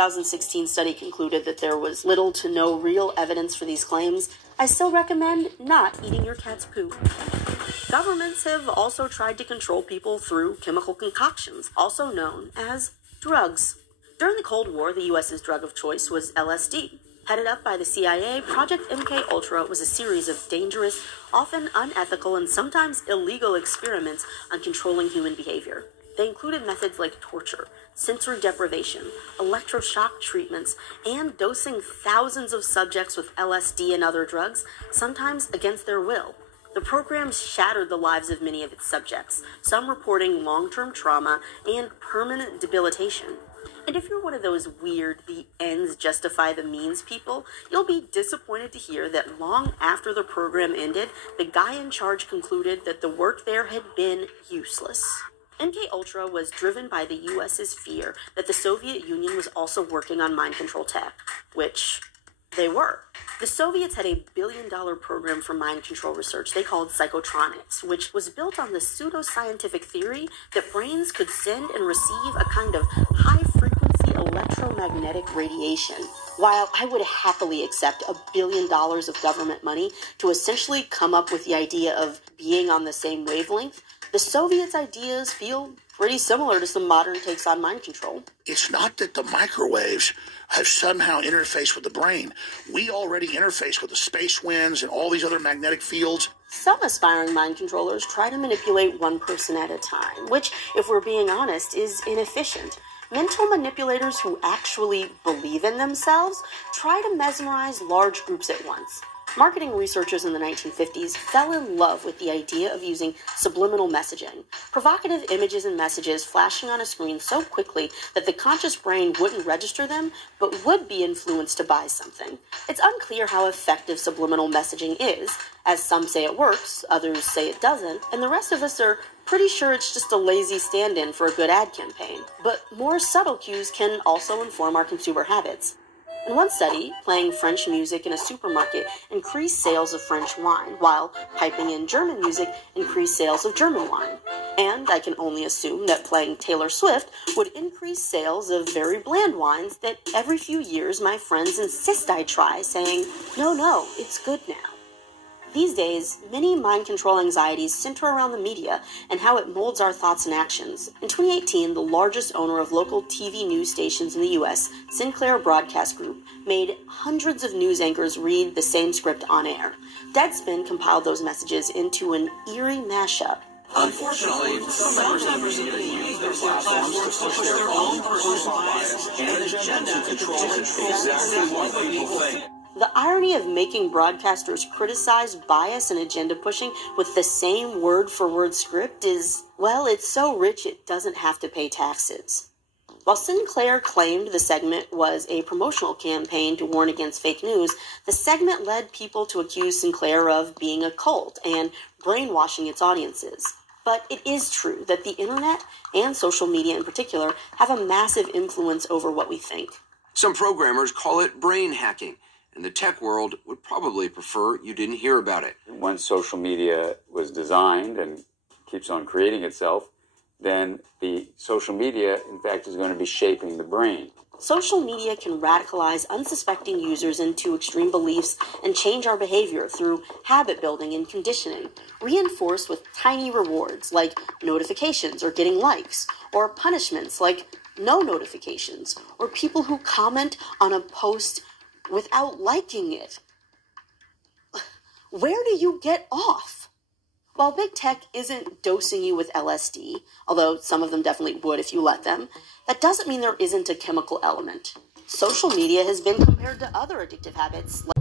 2016 study concluded that there was little to no real evidence for these claims, I still recommend not eating your cat's poo. Governments have also tried to control people through chemical concoctions, also known as drugs. During the Cold War, the U.S.'s drug of choice was LSD. Headed up by the CIA, Project MKUltra was a series of dangerous, often unethical, and sometimes illegal experiments on controlling human behavior. They included methods like torture, sensory deprivation, electroshock treatments, and dosing thousands of subjects with LSD and other drugs, sometimes against their will. The program shattered the lives of many of its subjects, some reporting long-term trauma and permanent debilitation. And if you're one of those weird, the ends justify the means people, you'll be disappointed to hear that long after the program ended, the guy in charge concluded that the work there had been useless. MKUltra was driven by the US's fear that the Soviet Union was also working on mind control tech, which they were. The Soviets had a billion-dollar program for mind control research they called psychotronics, which was built on the pseudoscientific theory that brains could send and receive a kind of high-frequency electromagnetic radiation. While I would happily accept $1 billion of government money to essentially come up with the idea of being on the same wavelength, the Soviets' ideas feel pretty similar to some modern takes on mind control. It's not that the microwaves have somehow interfaced with the brain. We already interface with the space winds and all these other magnetic fields. Some aspiring mind controllers try to manipulate one person at a time, which, if we're being honest, is inefficient. Mental manipulators who actually believe in themselves try to mesmerize large groups at once. Marketing researchers in the 1950s fell in love with the idea of using subliminal messaging, provocative images and messages flashing on a screen so quickly that the conscious brain wouldn't register them, but would be influenced to buy something. It's unclear how effective subliminal messaging is, as some say it works, others say it doesn't, and the rest of us are pretty sure it's just a lazy stand-in for a good ad campaign. But more subtle cues can also inform our consumer habits. In one study, playing French music in a supermarket increased sales of French wine, while piping in German music increased sales of German wine. And I can only assume that playing Taylor Swift would increase sales of very bland wines that every few years my friends insist I try, saying, no, it's good now. These days, many mind control anxieties center around the media and how it molds our thoughts and actions. In 2018, the largest owner of local TV news stations in the U.S., Sinclair Broadcast Group, made hundreds of news anchors read the same script on air. Deadspin compiled those messages into an eerie mashup. Unfortunately, some members of the media use their platforms to push their own personal bias and agenda to control exactly what people think. The irony of making broadcasters criticize bias and agenda pushing with the same word-for-word script is, well, it's so rich it doesn't have to pay taxes. While Sinclair claimed the segment was a promotional campaign to warn against fake news, the segment led people to accuse Sinclair of being a cult and brainwashing its audiences. But it is true that the internet, and social media in particular, have a massive influence over what we think. Some programmers call it brain hacking. And the tech world would probably prefer you didn't hear about it. Once social media was designed and keeps on creating itself, then the social media, in fact, is going to be shaping the brain. Social media can radicalize unsuspecting users into extreme beliefs and change our behavior through habit building and conditioning, reinforced with tiny rewards like notifications or getting likes, or punishments like no notifications, or people who comment on a post without liking it. Where do you get off? While big tech isn't dosing you with LSD, although some of them definitely would if you let them, that doesn't mean there isn't a chemical element. Social media has been compared to other addictive habits like